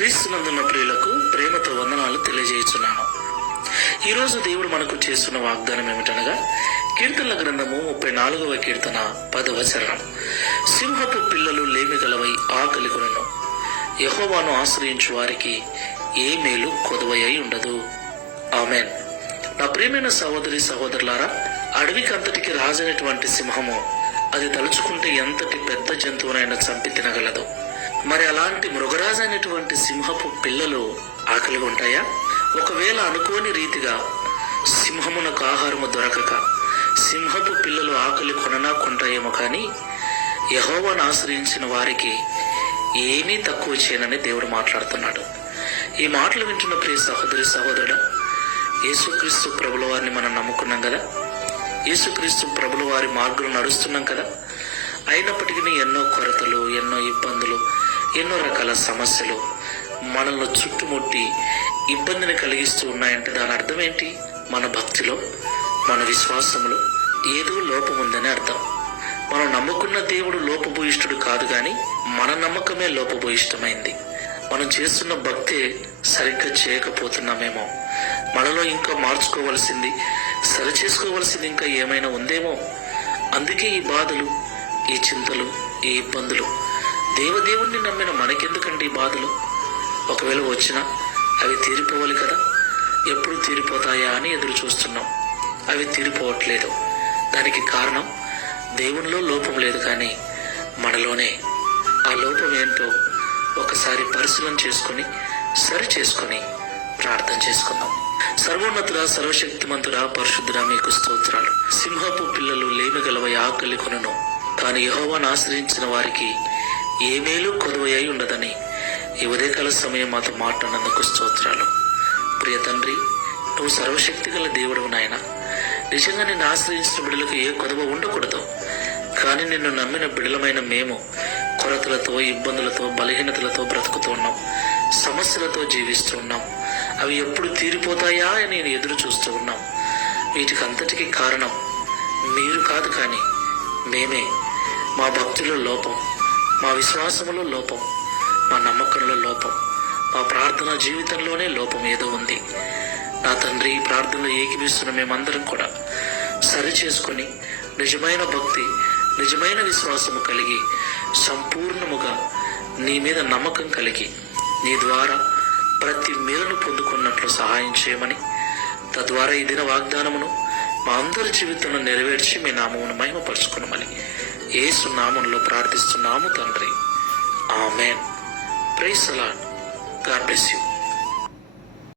క్రీస్తునందున్న ప్రియులకు ప్రేమతో వందనాలు తెలియజేస్తున్నాను. ఈరోజు దేవుడు మనకు చేస్తున్న వాగ్దానం ఏమిటనగా, కీర్తనల గ్రంథము 34వ కీర్తన 10వ చరణం. సింహపు పిల్లలు లేమిగలవై ఆకలి కొనను, యెహోవాను ఆశ్రయించు వారికి ఏ మేలు కొదువై ఉండదు. ఆమెన్. నా ప్రియమైన సహోదరి సహోదరులారా, అడవికి అంతటికి రాజైనటువంటి సింహము అది తలుచుకుంటే ఎంతటి పెద్ద జంతువునైనా చంపి తినగలదు. మరి అలాంటి మృగరాజు అయినటువంటి సింహపు పిల్లలు ఆకలిగా ఉంటాయా? ఒకవేళ అనుకోని రీతిగా సింహమునకు ఆహారము దొరకక సింహపు పిల్లలు ఆకలి కొననా కొంటాయేమో, కానీ యెహోవాను ఆశ్రయించిన వారికి ఏమీ తక్కువ చేయనని దేవుడు మాట్లాడుతున్నాడు. ఈ మాటలు వింటున్న ప్రియ సహోదరి సహోదరుడా, యేసుక్రీస్తు ప్రభుల వారిని మనం నమ్ముకున్నాం కదా, యేసుక్రీస్తు ప్రభుల వారి మార్గంలో నడుస్తున్నాం కదా. అయినప్పటికీ ఎన్నో కొరతలు, ఎన్నో ఇబ్బందులు, ఎన్నో రకాల సమస్యలు మనల్ని చుట్టుముట్టి ఇబ్బందిని కలిగిస్తూ ఉన్నాయంటే దాని అర్థం ఏంటి? మన భక్తిలో, మన విశ్వాసంలో ఏదో లోపం ఉందని అర్థం. మనం నమ్ముకున్న దేవుడు లోపభూయిష్ఠుడు కాదు, కానీ మన నమ్మకమే లోపభూయిష్టమైంది. మనం చేస్తున్న భక్తే సరిగ్గా చేయకపోతున్నామేమో, మనలో ఇంకా మార్చుకోవలసింది, సరిచేసుకోవలసింది ఇంకా ఏమైనా ఉందేమో. అందుకే ఈ బాధలు, ఈ చింతలు, ఈ ఇబ్బందులు. దేవదేవుణ్ణి నమ్మిన మనకెందుకండి ఈ బాధలు? ఒకవేళ వచ్చినా అవి తీరిపోవాలి కదా. ఎప్పుడు తీరిపోతాయా అని ఎదురు చూస్తున్నాం. అవి తీరిపోవట్లేదు. దానికి కారణం దేవునిలో లోపం లేదు, కానీ మనలోనే. ఆ లోపం ఏంటో ఒకసారి పరిశీలన చేసుకుని సరి చేసుకుని ప్రార్థన చేసుకుందాం. సర్వోన్నతుడా, సర్వశక్తిమంతుడా, పరిశుద్ధుడా, మీకు స్తోత్రాలు. సింహపు పిల్లలు లేమిగలవై ఆకలి కొనను, కానీ యెహోవాను ఆశ్రయించిన వారికి ఏ మేలు కొదువై ఉండదని ఈ ఉదయకాల సమయం మాతో మాట్లాడినందుకు స్తోత్రాలు. ప్రియ తండ్రి, నువ్వు సర్వశక్తి గల దేవుడు నాయన. నిజంగా నిన్ను ఆశ్రయించిన బిడ్డలకు ఏ కొదువ ఉండకూడదు, కానీ నిన్ను నమ్మిన బిడ్డలమైన మేము కొరతలతో, ఇబ్బందులతో, బలహీనతలతో బ్రతుకుతూ ఉన్నాం. సమస్యలతో జీవిస్తూ ఉన్నాం. అవి ఎప్పుడు తీరిపోతాయా అని నేను ఎదురు చూస్తూ ఉన్నాం. వీటికి అంతటికీ కారణం మీరు కాదు, కానీ మేమే. మా భక్తిలో లోపం, మా విశ్వాసములో లోపం, మా నమ్మకంలో లోపం, మా ప్రార్థనా జీవితంలోనే లోపం ఏదో ఉంది. నా తండ్రి, ఈ ప్రార్థనలో ఏకీభిస్తున్న మేమందరం కూడా సరి చేసుకొని నిజమైన భక్తి, నిజమైన విశ్వాసము కలిగి సంపూర్ణముగా నీ మీద నమ్మకం కలిగి నీ ద్వారా ప్రతి మేలును పొందుకున్నట్లు సహాయం చేయమని, తద్వారా ఈ దిన వాగ్దానమును మా అందరి జీవితంలో నెరవేర్చి మీ నామమును మహిమపరచుకునమని యేసు నామములో ప్రార్థిస్తున్నాము తండ్రి. Amen. Praise the Lord. God bless you.